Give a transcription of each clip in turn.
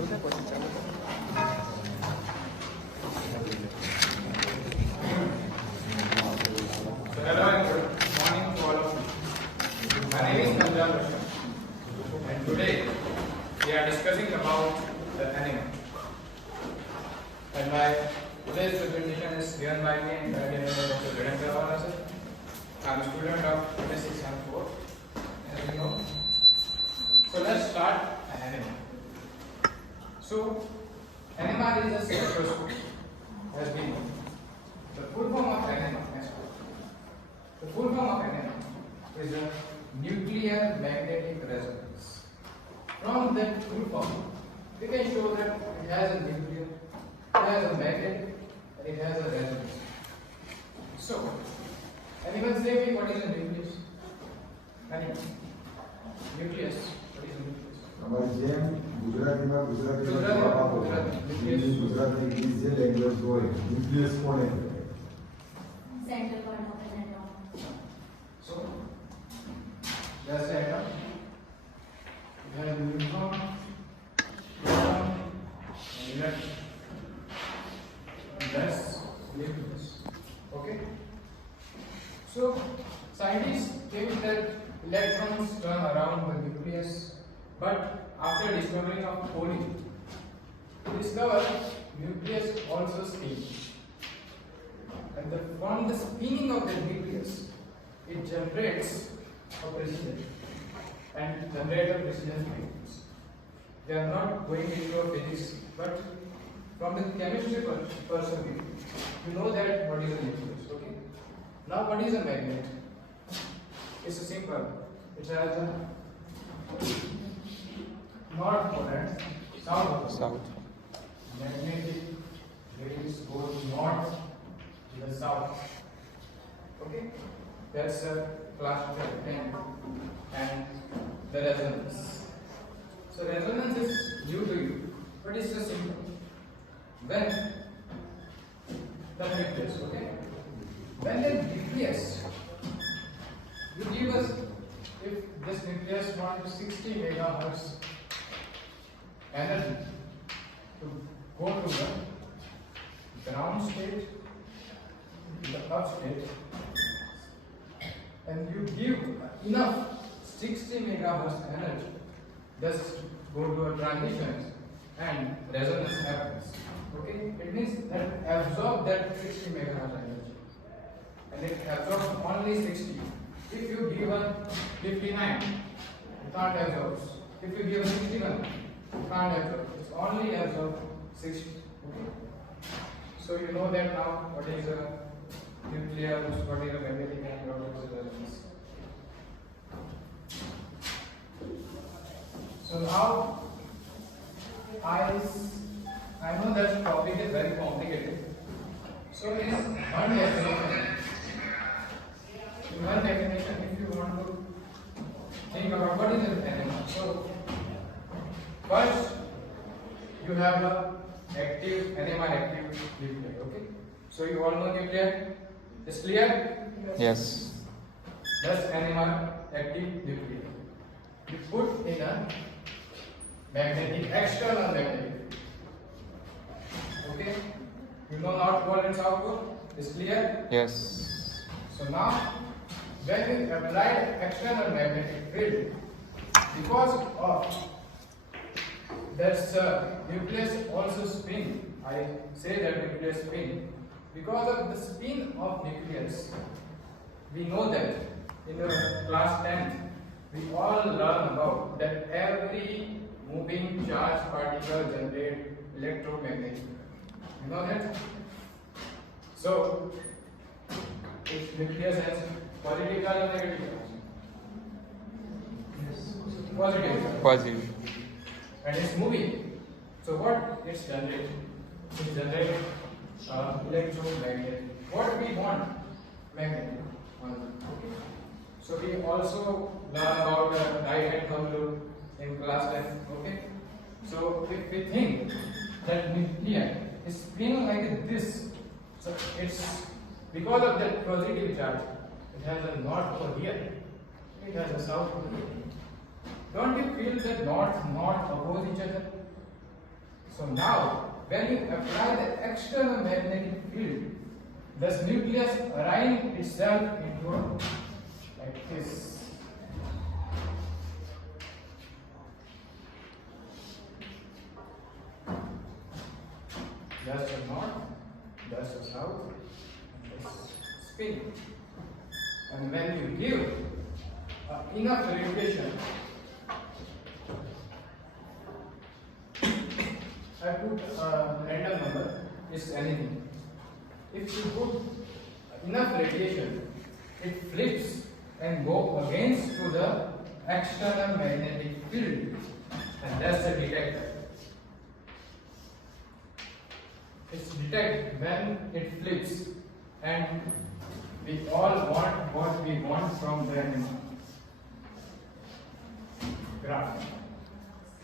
करते हैं क्वेश्चन चालू करें। Hello and good morning to all of you. My name is Panjab and today we are discussing about the NMR. And my today's presentation is given by me and by Dr. Vedantavala sir. I am a student of MSc Sem 4, as you know. So let's start NMR. So NMR is a spectroscopy, as we know. The full form of NMR. The full form of NMR is a nuclear magnetic resonance. From that full form, we can show that it has a nuclear, it has a magnet, and it has a resonance. So, anyone say me what is a nucleus? Anyone? Nucleus. What is a nucleus? અમારી જેમ ગુજરાતીમાં Nucleus. Gujarati English જે language હોય nucleus કોને કહેવાય? Central part of an atom. So, that's the atom. It has a neutron, proton, and electron. And that's nucleus. Okay? So, scientists think that electrons turn around the nucleus, but after discovering of polling, they discover nucleus also spins. And from the spinning of the nucleus, it generates a precision and generate a precision fields. They are not going into a physics, but from the chemistry perspective, you know that what is a nucleus. Okay. Now, what is a magnet? It's a simple. It has a north pole and south. Magnetic waves go north to the south. Okay, that's class 10 and the resonance. So resonance is new to you, but it's just simple. When the nucleus, okay, when the nucleus, you give us, if this nucleus wants 60 megahertz energy to go to the ground state, the up state, and you give enough 60 megahertz energy, just go to a transition and resonance happens. Okay, it means that absorb that 60 megahertz energy, and it absorbs only 60. If you give a 59, you can't absorb. If you give a 61, you can't absorb. It's only absorb 60. Okay, so you know that now what is a nuclear, what is a magnetic, and what is a resonance. So now I know that topic is very complicated. So in one definition, if you want to think about what is an NMR. So first you have a active NMR active nuclei. Okay. So you all know nuclei. Is clear? Yes. That's NMR active nuclei. You put in a magnetic, external magnetic. Okay? You know North Pole and South Pole? Is clear? Yes. So now, when you apply external magnetic field, because of that nucleus also spin, I say that nucleus spin, because of the spin of nucleus, we know that in the class 10, we all learn about that every moving charge particle generates electromagnetic. You know that? So, if nucleus has positive charge or negative charge? Positive. Positive. And it's moving. So what it's generating? It generates electromagnetic. What we want? Magnetic. Okay. So we also learn about the right hand thumb rule in class 10. Okay. So if we think that nuclei is spinning like this, so it's because of that positive charge. It has a north pole here. It has a south pole here. Don't you feel that north oppose each other? So now, when you apply the external magnetic field, this nucleus aligns itself into a, like this. That's the north, that's the south, and this spin. And when you give enough rotation, I put a random number, is anything. If you put enough radiation, it flips and go against to the external magnetic field, and that's the detector. It's detect when it flips, and we all want what we want from the graph.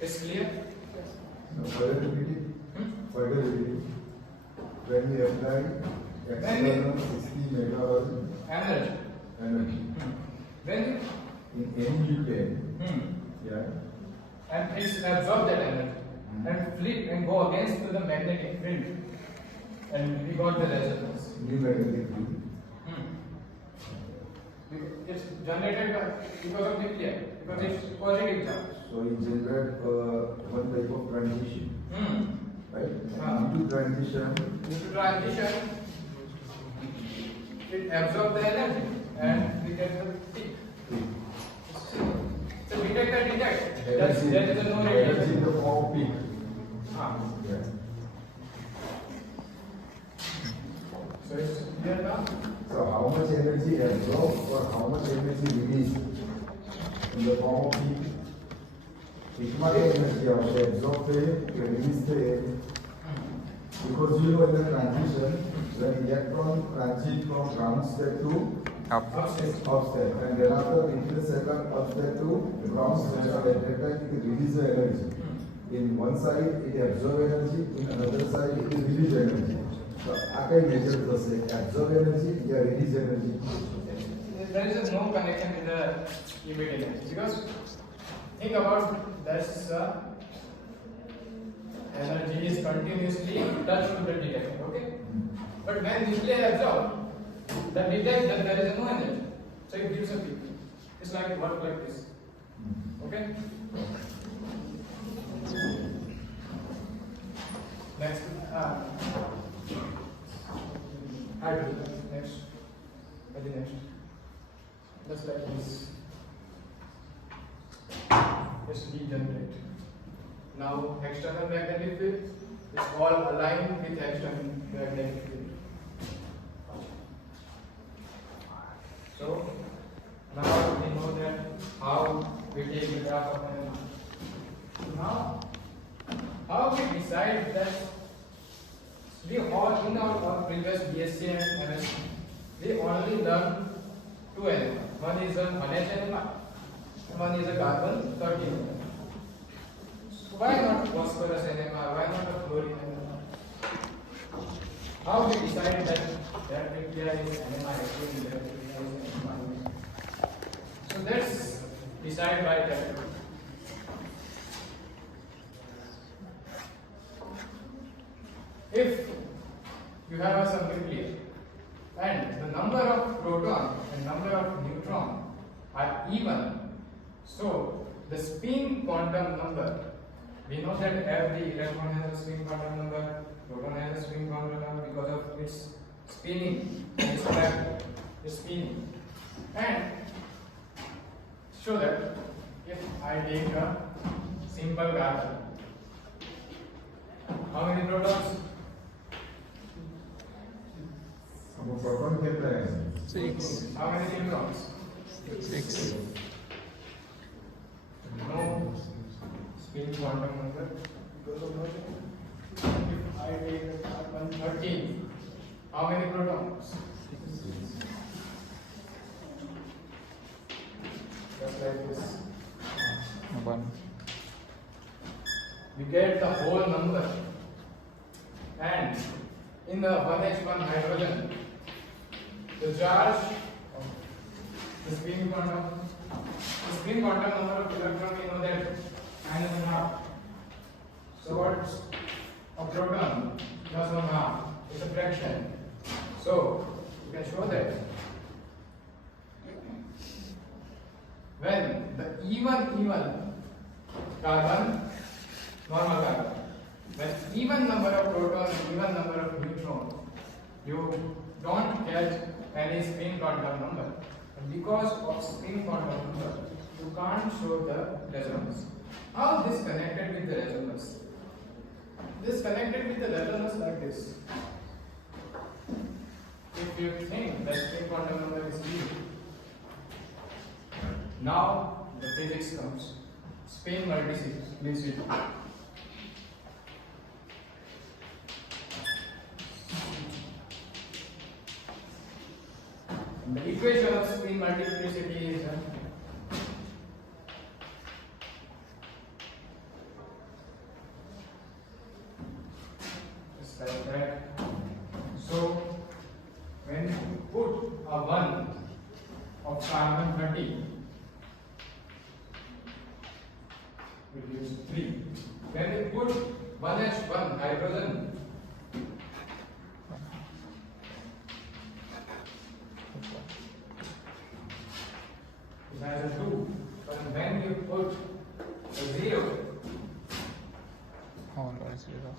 It's clear? No, further repeat it. Further repeat it. When we apply external 60 megawatt Energy. energy When in any nuclei, yeah, and it's absorb that energy and flip and go against to the magnetic field, and we got the resonance. new magnetic field. It's generated because of nuclear, because it's positive charge. So it generates one type of transition, right? Due to transition, Due to transition, it absorbs the energy and we get the peak. So detector detects. There is no energy radiation. in the form of peak. Yeah. So it's clear now? So how much energy absorbed or how much energy released in the form of heat? कितना energy आवश्यक absorb पे release पे, because you know in the transition when electron transit from ground state to up state and thereafter into the second up state to ground state, at that time it release the energy. In one side it absorb energy, in another side it release energy. So I can measure the same absorb energy, yeah, release energy. There is no connection with the emitting, because think about this energy is continuously touched to the detector, okay? But when nuclei absorb, the detect that there is no energy, so it gives a peak. It's like work like this, okay? Next, add to that. Next, very next. Just like this. Just regenerate. Now external magnetic field is all aligned with external magnetic field. So now we know that how we take the graph of NMR. Now how we decide that we all in our previous BSc and MSc we only learn two NMR. One is a 1s NMR and one is a carbon 13 NMR. So why not phosphorus NMR? Why not a fluorine NMR? How we decide that nuclear is NMR actually that nuclear is NMR? So let's decide by that. If you have some nucleus and the number of proton and number of neutron are even, so the spin quantum number, we know that every electron has a spin quantum number, proton has a spin quantum number because of its spinning, its track is spinning. And show that if I take a simple carbon, how many protons? Proton कितना है? 6. How many neutrons? 6. No spin quantum number because of motion. If I take carbon 13, how many protons? Just like this. 1. You get the whole number, and in the 1h1 hydrogen, the charge of the spin quantum number of electron, we know that -1/2. So what proton plus 1 half is a fraction. So you can show that when the even carbon, normal carbon, when even number of protons, even number of neutrons, you don't catch any spin quantum number. And because of spin quantum number, you can't show the resonance. How this connected with the resonance? This connected with the resonance like this. If you think that spin quantum number is zero, now the physics comes. Spin multiplicity. The equation of spin multiplicity is just like that. So when you put a 1 of carbon 30, we use 3. When we put 1H1 hydrogen, it has a 2. But when you put a 0, Oh, no, 0.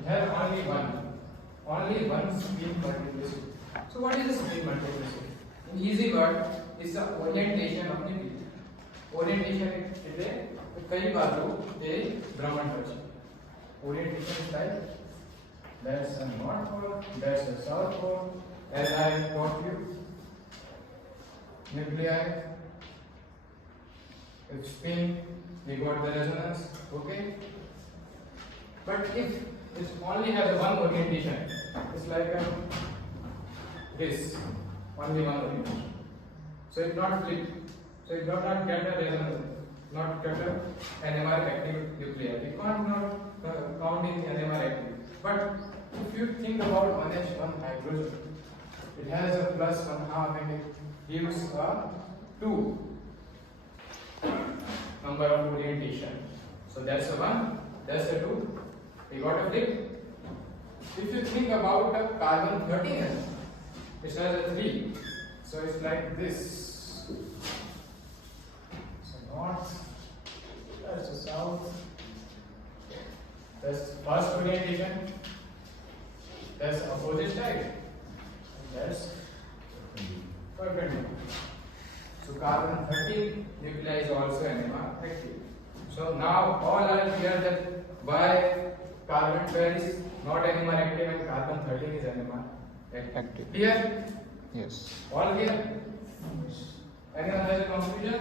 it has only one spin multiplicity. So what is the spin multiplicity? In easy word, it's the orientation of the nuclei. Orientation એટલે કઈ બાજુ તે ભ્રમણ કરશે. Orientation is like that's a north pole, that's a south pole, Li got you, nuclei, if spin, we got the resonance, okay? But if it only has one orientation, it's like this, only one orientation. So it not flip, so it does not get a resonance, not get a NMR active nuclei. We can't not count in NMR active. But if you think about 1H1 hydrogen, it has a plus 1 half and it gives a 2 number of orientation. So that's a 1, that's a 2. We got a flip. If you think about a carbon 13, it has a 3. So it's like this. So north, that's the south. That's first orientation. That's opposite side. And that's perpendicular. So carbon 13 nuclei is also NMR active. So now all are clear that why carbon 12 is not NMR active and carbon 13 is NMR active. Clear? Yes. All clear? Anyone has a confusion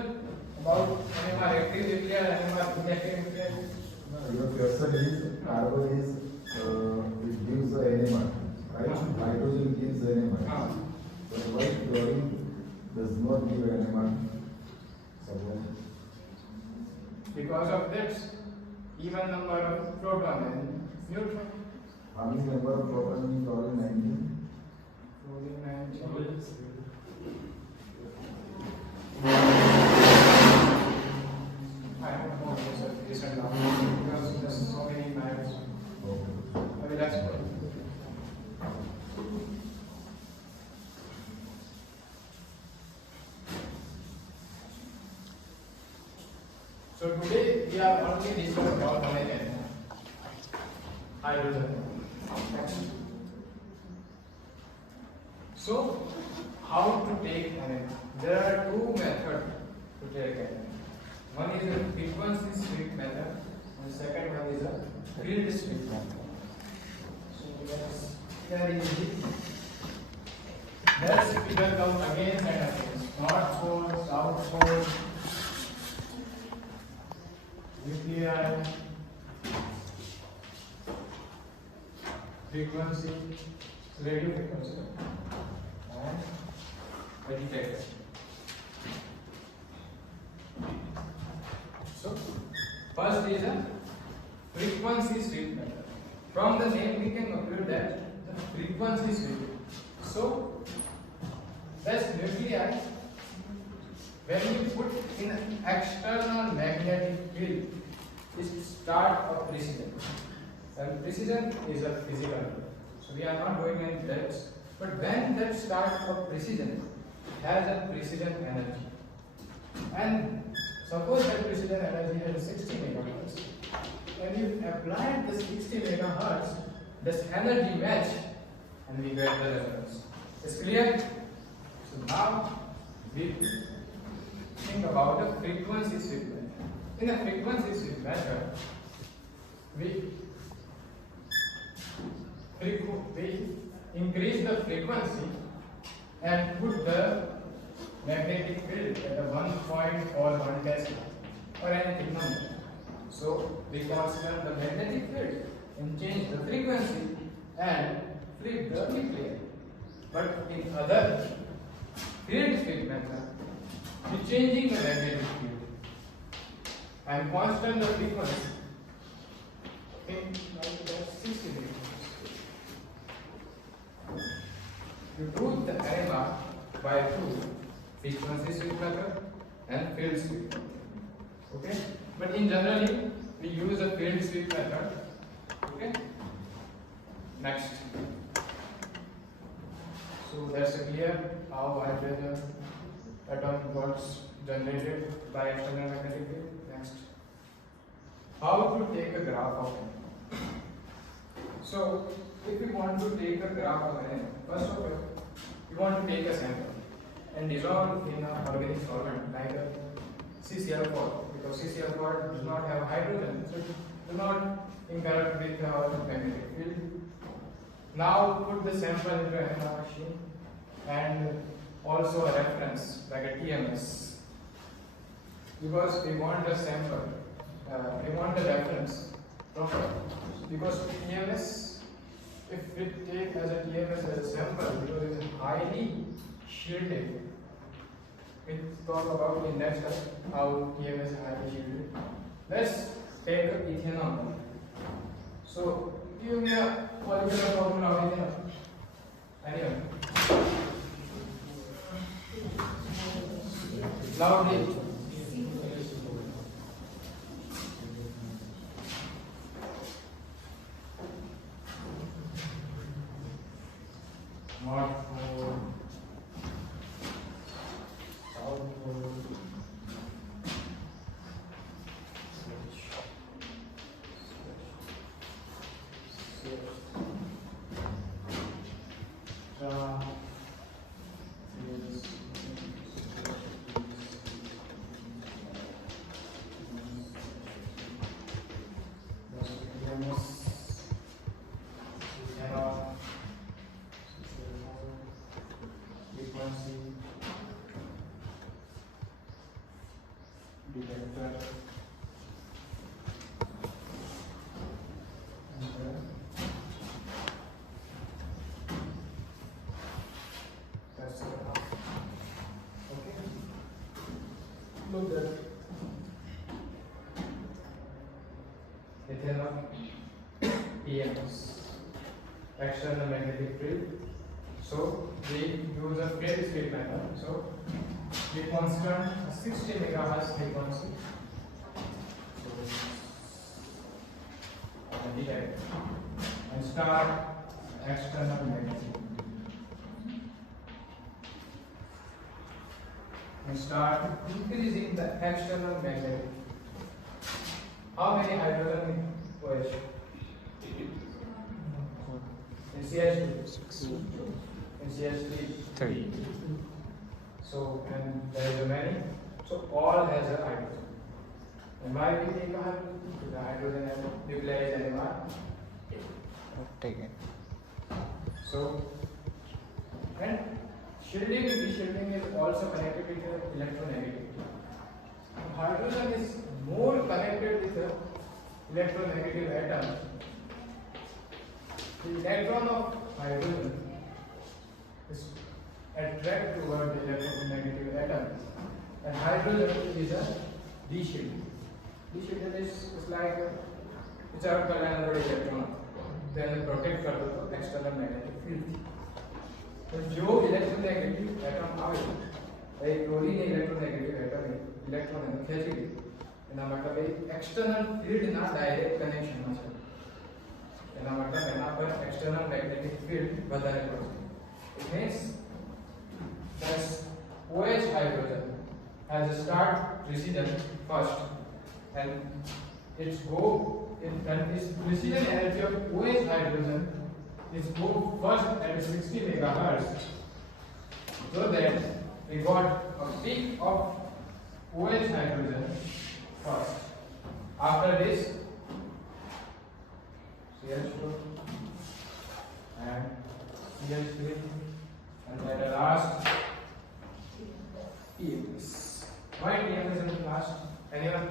about NMR active nuclear, NMR inactive nuclear? Your question is carbon is it gives the NMR, right? Hydrogen gives the NMR. But why chlorine does not give NMR? Suppose. Because of that even number of proton and neutron. How many number of proton in chlorine? 19? I don't know this and now because there's so many maps. I will explain. So today we are only discussing about hydrogen. So how to take NMR? There are two methods to take NMR. One is a frequency sweep method, and second one is a field sweep method. So let's very easy. Let's figure out again and again. North pole, south pole, nuclei, frequency, radio frequency, and a detector. So, first is a frequency sweep method. From the name we can conclude that the frequency sweep. So, this nuclei, when you put in an external magnetic field, is start of precision. And precision is a physical law. So we are not going into that. But when that start of precision has a precision energy, and suppose that precision energy has 60 megahertz, and you apply the 60 megahertz, this energy match, and we get the reference. Is clear? So now we think about the frequency shift method. In a frequency shift method, we increase the frequency and put the magnetic field at a 1 point or 1 Tesla or anything number. So we consider the magnetic field and change the frequency and flip the nuclei. But in other field shift method, we changing the magnetic field and constant the frequency in like 60 degrees. You do the NMR by two frequency shift method and field shift method. Okay? But in generally we use a field shift method. Okay? Next. So that's clear how hydrogen atom works generated by external magnetic field. Next. How to take a graph of it. So if you want to take a graph of an atom, first of all, you want to take a sample and dissolve in an organic solvent like a CCl4, because CCl4 does not have hydrogen, so it does not interact with our magnetic field. Now put the sample into an NMR machine and also a reference like a TMS, because we want the sample, we want the reference from, because TMS, if we take as a TMS as a sample, because it is highly shielded. We talk about in next class how TMS is highly shielded. Let's take ethanol. So give me a molecular formula of ethanol. Anyone? Loudly. North Pole, South Pole, look at ethanol, EMS, external magnetic field. So we use a field shift method. So we consider a 60 megahertz frequency. So and start external magnetic field. And start increasing the external magnetic field. How many hydrogen was in CH2? In CH3? 3. So, and there is a many. So, all has a hydrogen. And why we take a hydrogen? The hydrogen and nuclei is NMR. Take it. So, and shielding is also connected with the electronegativity. Hydrogen is more connected with the electronegative atom. The electron of hydrogen is attracted toward the electronegative atom, and hydrogen is a D-shielded. D-shielded is like it's out another electron, then protect the external magnetic field. तो जो electronegative atom आवे ए chlorine electronegative atom electron खींच के એના મતલબ એ external field ના direct connection માં છે. એના મતલબ એના પર એક્સટર્નલ મેગ્નેટિક ફિલ્ડ વધારે પડશે. It means that OH hydrogen has a start precedent first, and its precedent energy of OH hydrogen is go first at 60 megahertz, so that we got a peak of OH hydrogen first. After this, CH2 and CH3, and then the last EMS. Why EMS is the last? Anyone?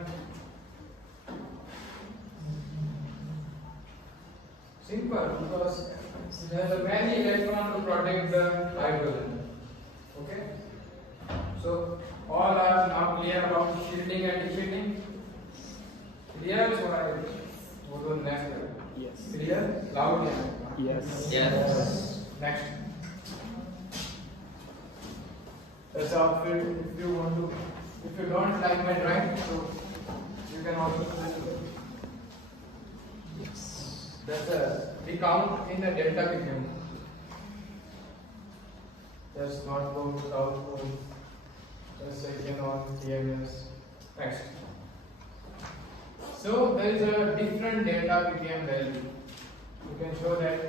Simple, because there are many electrons to protect the hydrogen. Okay? So all are now clear about shielding and defeating. Clear? So I go to the next level. Yes. Clear? Loud. Yes. Yes. Next. That's how if you want to, if you don't like my drawing, so you can also do this. Yes. That's we count in the delta ppm. That's not go south pole. That's second on TMS. Next. So there is a different delta ppm value. You can show that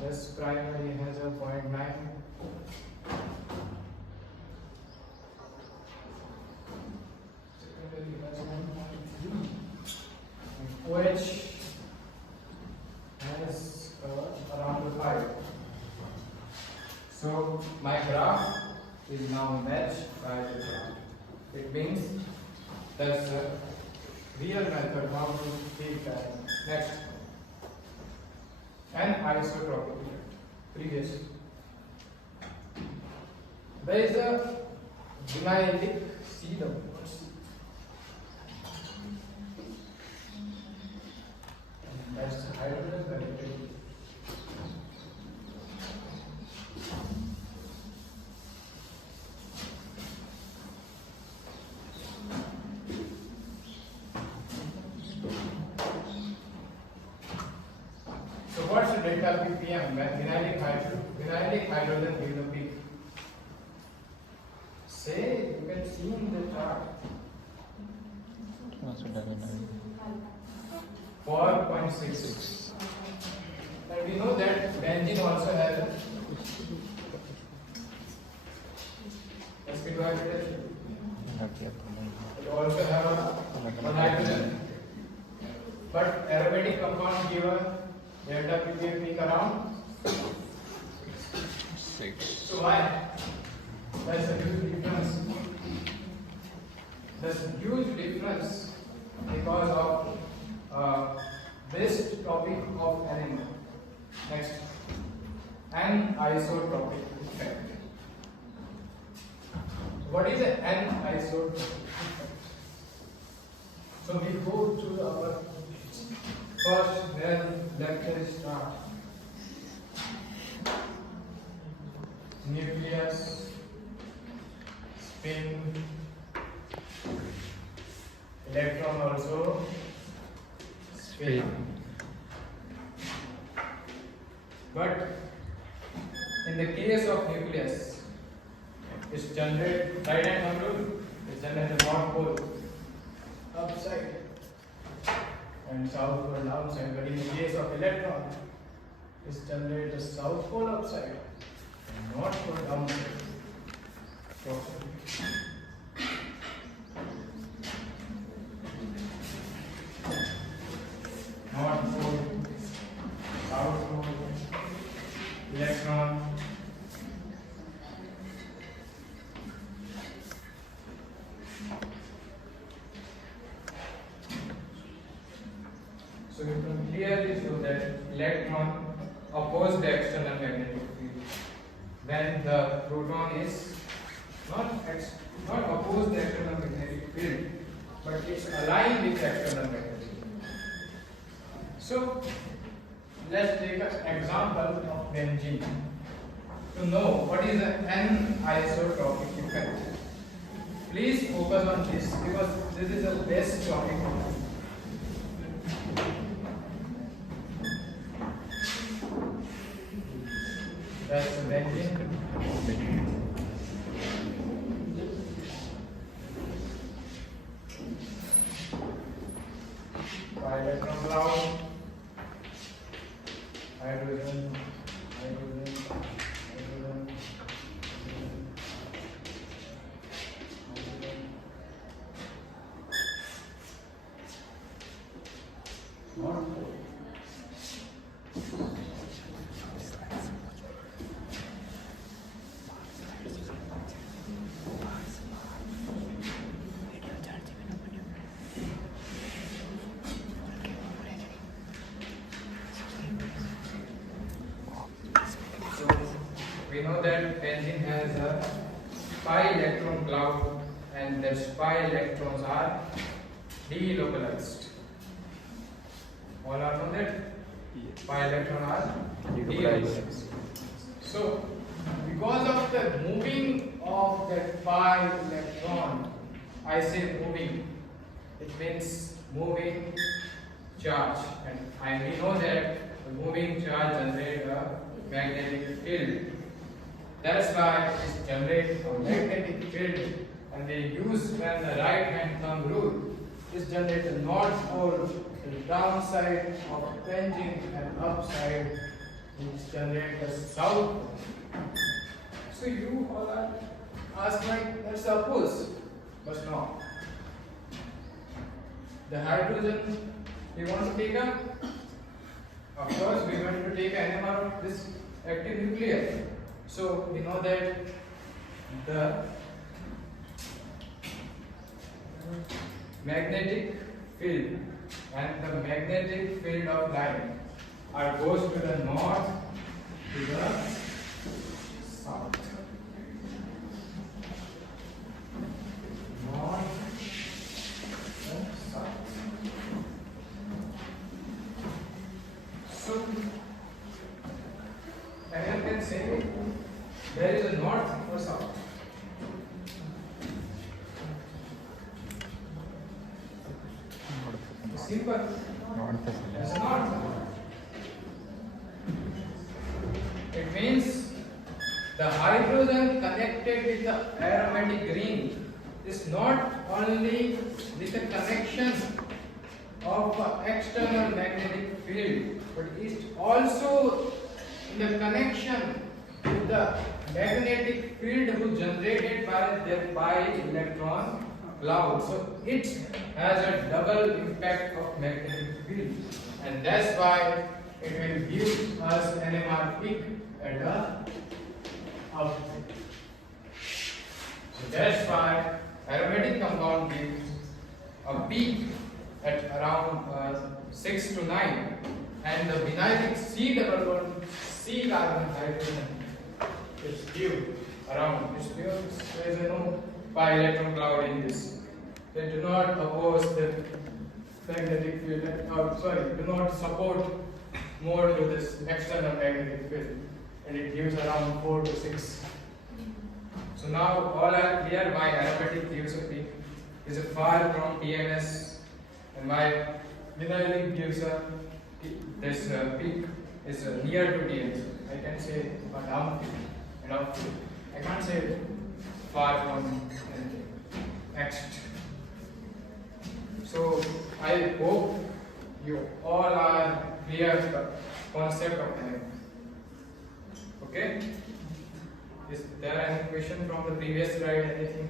this primary has a 0.9. Secondary has 1.3. OH has around 5. So my graph is now matched by the graph. It means that's the real method how to take that. Next. And isotropic effect. Previous. There is a vinylic CW. That's hydrogen connected. So what's the delta ppm when vinylic hydrogen gives the peak? Say, you can see in the chart. 4.66. And we know that benzene also has a sp2 hydrogen. It also have a one hydrogen. But aromatic compound give a delta ppm peak around 6. So why? That's a huge difference. There's a huge difference because of this topic of NMR. Next, anisotropic effect. What is an anisotropic effect? So we go to our first lecture start. Nucleus, spin, electron also spin. But in the case of nucleus, it's generated right hand module, it's generated north pole upside and south pole downside. But in the case of electron, it's generated south pole upside and north pole downside. North pole, south pole, electron. So you can clearly show that electron oppose the external magnetic field when the proton is not oppose the external magnetic field, but it's aligned with the external magnetic field. So let's take an example of benzene to know what is an anisotropic effect. Please focus on this because this is the best topic. That's the benzene. Electron cloud, hydrogen, hydrogen, hydrogen, hydrogen. Not we know that benzene has a pi electron cloud and those pi electrons are delocalized. All are know that pi electron are delocalized. So because of the moving of that pi electron, I say moving, it means moving charge, and we know that the moving charge generates a magnetic field. That's why it generates a magnetic field, and they use when the right hand thumb rule. This generates the north pole, the downside of benzene, and upside which generates the south pole. So you all are asked like that's opposite, but no. The hydrogen we want to take up. Of course, we want to take NMR of this active nuclei. So we know that the magnetic field and the magnetic field of line are goes to the north to the south. North and south. So I can say there is a north or south. Simple. There's a north. It means the hydrogen connected with the aromatic ring is not only with the connection of the external magnetic field, but it's also in the connection with the magnetic field who generated by the pi-electron cloud. So it has a double impact of magnetic field, and that's why it will give us NMR peak at the output. So that's why aromatic compound gives a peak at around 6 to 9, and the vinylic C double bond C carbon hydrogen is due around. It's due. There is no pi electron cloud in this. They do not oppose the magnetic field. Do not support more to this external magnetic field, and it gives around 4 to 6. So now all are clear why aromatic gives a peak is far from TMS, and why vinylic gives a this peak is near to TMS. I can say a down peak and up peak. I can't say far from anything. Next. So I hope you all are clear the concept of NMR. Okay? Is there any question from the previous slide? Anything?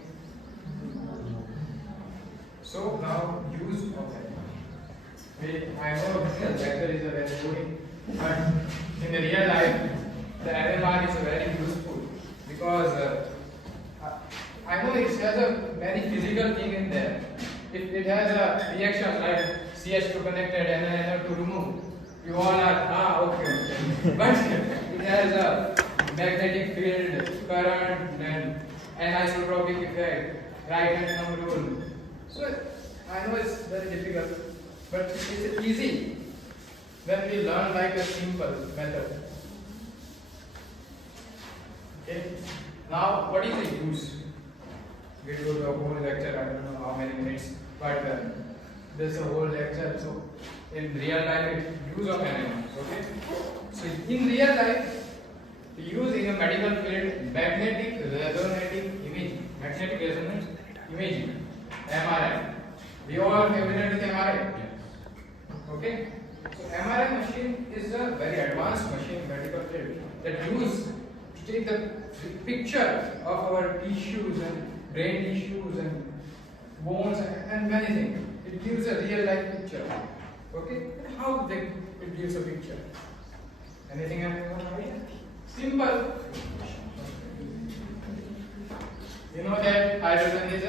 So now use of NMR. I know the lecture is a very boring, but in the real life, the NMR is very useful because I know it has a very physical thing in there. If it has a reaction like CH2 connected and NO2 removed, you all are okay. But it has a magnetic field, current, and anisotropic effect, right hand thumb rule. So I know it's very difficult, but it's easy when we learn like a simple method. Okay. Now what is the use? We do the whole lecture, I don't know how many minutes. but this is a whole lecture. So in real life, it use of NMR. Okay. So in real life, we use in a medical field magnetic resonating imaging, magnetic resonance imaging, MRI. We all are familiar with MRI. Okay. So MRI machine is a very advanced machine in medical field that use to take the picture of our tissues and brain tissues and bones and many things. It gives a real life picture. Okay? How it gives a picture? Anything anyone idea? Simple. You know that hydrogen is a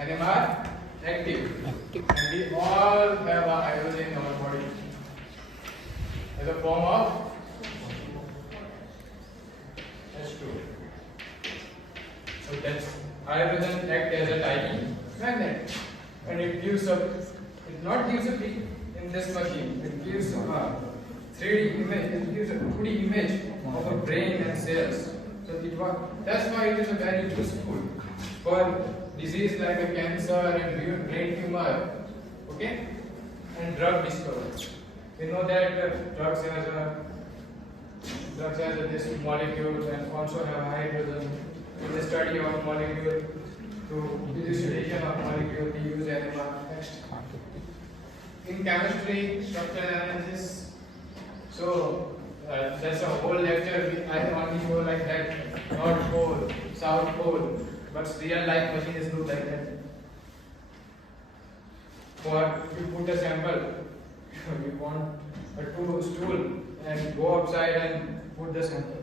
NMR active. And we all have a hydrogen in our body as a form of H2. So that's hydrogen act as a tiny magnet, and it gives a, it not gives a peak in this machine. It gives a 3D image. It gives a 2D image of a brain and cells. So that's why it is a very useful for disease like a cancer and brain tumor. Okay, and drug discovery. We know that drugs has this molecules and also have hydrogen. In the study of molecule to elucidation of molecule, we use NMR. Next. In chemistry, structural analysis. So that's a whole lecture. I only go like that, North Pole, South Pole, but real life machines look like that. For you put a sample, you want a stool and go outside and put the sample.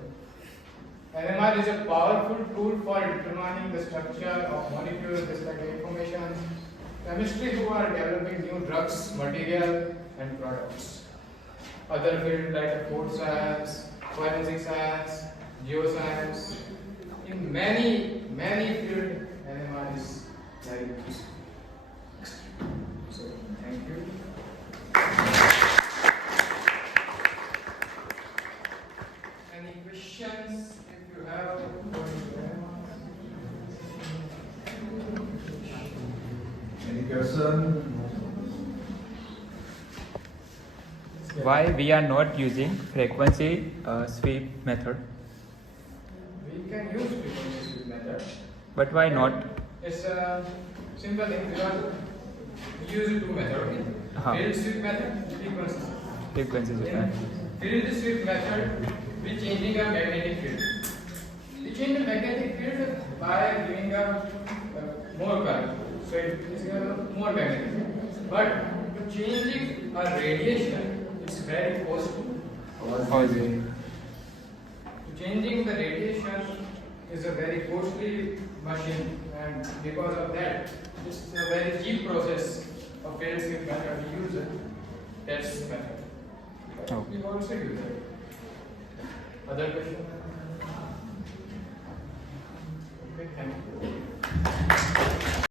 NMR is a powerful tool for determining the structure of molecules, just like information. Chemistry who are developing new drugs, material and products. Other fields like food science, forensic science, geoscience. In many fields, NMR is very useful. So, thank you. Any questions if you have? Any question? Why we are not using frequency sweep method? We can use frequency sweep method. But why not? It's a simple thing because we use two methods. Field sweep method, frequency. Frequency sweep. In field sweep method, we changing a magnetic field. We change the magnetic field by giving a more current. So it is more magnetic. But to changing a radiation, it's very costly. How is it? Changing the radiation is a very costly machine, and because of that, it's a very cheap process of field sweep method. We use it. That's method. Oh. We also use it. Other question?